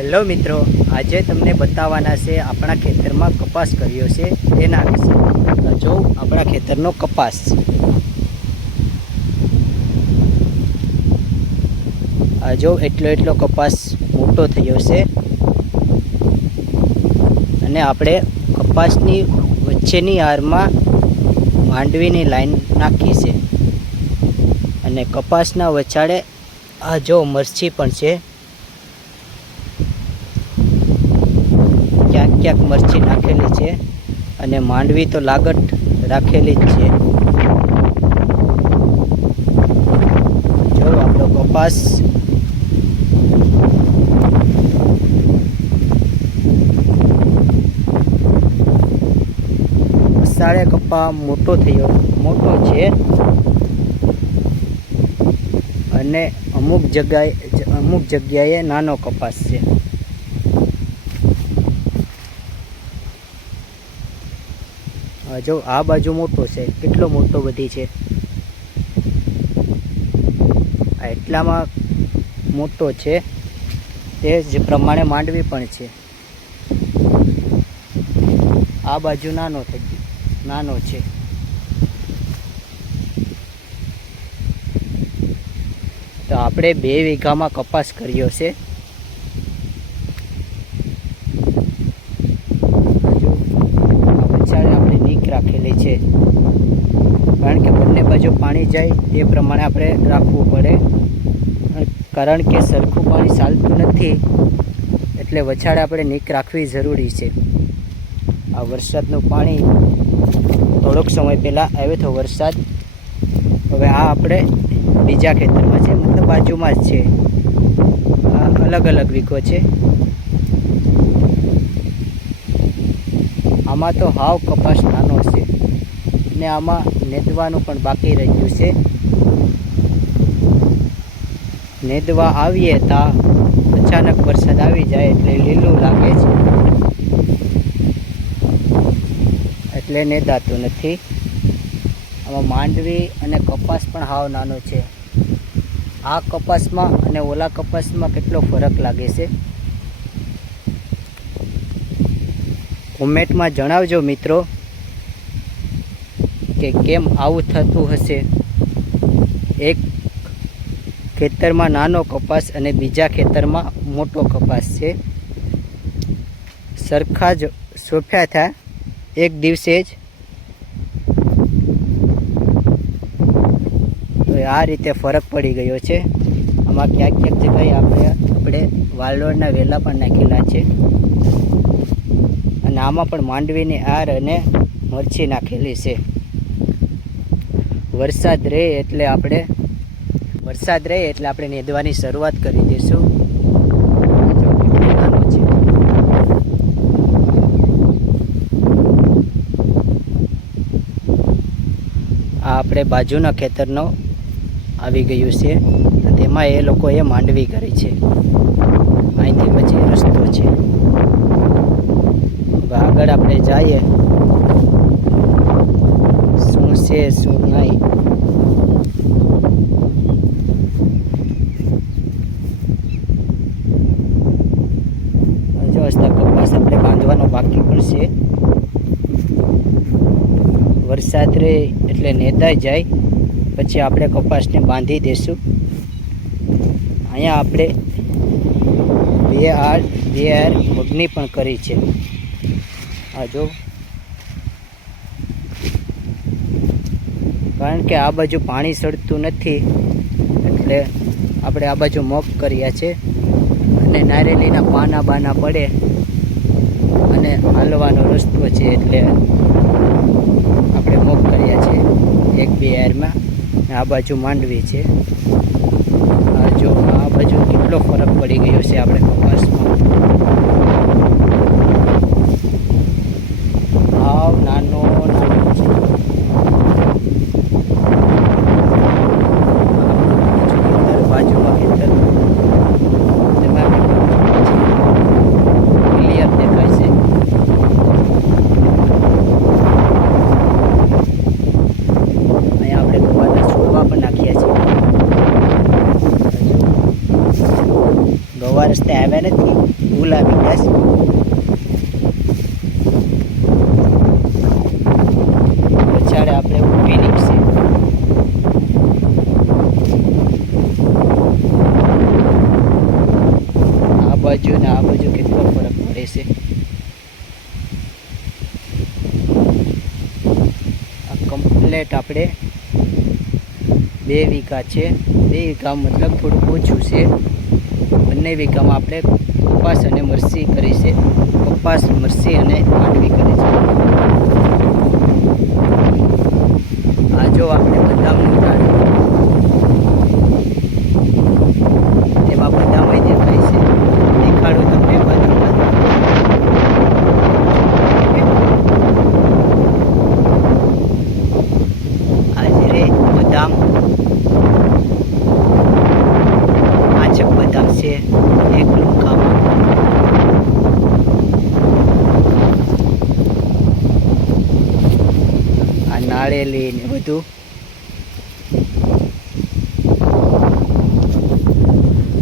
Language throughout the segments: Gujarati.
હેલો મિત્રો, આજે તમને બતાવવાના છે આપણા ખેતરમાં કપાસ કર્યો છે તેના વિશે. તો જો આપણા ખેતરનો કપાસ, આ જો એટલો કપાસ મોટો થયો છે અને આપણે કપાસની વચ્ચેની હારમાં માંડવીની લાઈન નાખી છે અને કપાસના વચાળે આ જો મરચી પણ છે. ક્યાંક મરચી નાખેલી છે અને માંડવી તો લાગટ રાખેલી જ છે. જો આપણો કપાસ સાડે કપા મોટો છે અને અમુક જગ્યાએ નાનો કપાસ છે. જો આ બાજુ મોટો છે, કેટલો મોટો બધી છે, આ એટલામાં મોટો છે. તે જ પ્રમાણે માંડવી પણ છે. આ બાજુ નાનો છે. તો આપણે 2 વીઘામાં કપાસ કર્યો છે. રાખેલી છે કારણ કે બંને બાજુ પાણી જાય તે પ્રમાણે આપણે રાખવું પડે, કારણ કે સરખું પાણી ચાલતું નથી એટલે વછાડે આપણે નીક રાખવી જરૂરી છે. આ વરસાદનું પાણી થોડોક સમય પહેલાં આવ્યો હતો વરસાદ. હવે આ આપણે બીજા ખેતરમાં છે, મતલબ બાજુમાં જ છે. આ અલગ વીઘો છે. આમાં તો હાવ કપાસ નાનો છે ને આમાં નેદવાનું પણ બાકી રહ્યું છે. નેદવા આવીએ તો અચાનક વરસાદ આવી જાય એટલે લીલું લાગે છે એટલે નેદાતું નથી. આમાં માંડવી અને કપાસ પણ હાવ નાનો છે. આ કપાસમાં અને ઓલા કપાસમાં કેટલો ફરક લાગે છે કોમેન્ટમાં જણાવજો મિત્રો કે કેમ આવું થતું હશે. એક ખેતરમાં નાનો કપાસ અને બીજા ખેતરમાં મોટો કપાસ છે. સરખા જ સોંપ્યા હતા એક દિવસે જ. તો આ રીતે ફરક પડી ગયો છે. આમાં ક્યાંક જગ્યાએ આપણે વાલોળના વેલા પણ નાખેલા છે અને આમાં પણ માંડવીની આર અને મરચી નાખેલી છે. વરસાદ રહે એટલે આપણે નેદવાની શરૂઆત કરી દઈશું. નાનો છે. આ આપણે બાજુના ખેતરનો આવી ગયું છે. તેમાં એ લોકોએ માંડવી કરી છે. અહીંથી પછી રસ્તો છે. આગળ આપણે જઈએ શું છે શું નહીં. જો કપાસ આપણે બાંધવાનો બાકી પણ છે. વરસાદ રહે એટલે નેદાઈ જાય પછી આપણે કપાસને બાંધી દઈશું. અહીંયા આપણે બે આર મગની પણ કરી છે. આ જો, કારણ કે આ બાજુ પાણી સડતું નથી એટલે આપણે આ બાજુ મગ કર્યા છે અને નારેલીના પાના બાના પડે અને હાલવાનો રસ્તો છે એટલે આપણે મગ કર્યા છે 1-2 આરમાં. આ બાજુ માંડવી છે. જો આ બાજુ કેટલો ફરક પડી ગયો છે આપણે કપાસમાં. હાવ નાનો છે. બાજુમાં ખેતર તેમાં ક્લિયર દેખાય છે. અહીંયા આપણે ગવારના છોડવા પણ નાખ્યા છે. ગવા રસ્તે આવ્યા નથી ફૂલ આવી ગયા છે. પછાડે આપણે ઓર્ગેનિક છે. આ બાજુ ને આ બાજુ કેટલો ફરક પડે છે. આ કમ્પ્લેટ આપણે 2 વીઘા છે. 2 વીઘા મતલબ થોડું ઓછું છે. બંને વીઘામાં આપણે કપાસ અને મરચી કરી છે. કપાસ, મરચી અને માંડવી કરી છે. આ જો આપણે બદામનું ઝાડ, તેમાં બદામ દેખાય છે. દેખાડું તમને બદામ. આજે રે બદામ, આચક બદામ છે એક લુકામાં. આ નાળેલી ને બધું.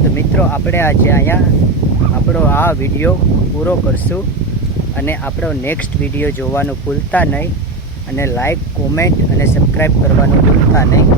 તો મિત્રો આપણે આજે અહીંયા આપણો આ વિડીયો પૂરો કરશું અને આપણો નેક્સ્ટ વિડીયો જોવાનું ભૂલતા નહીં અને લાઈક, કોમેન્ટ અને સબસ્ક્રાઈબ કરવાનું ભૂલતા નહીં.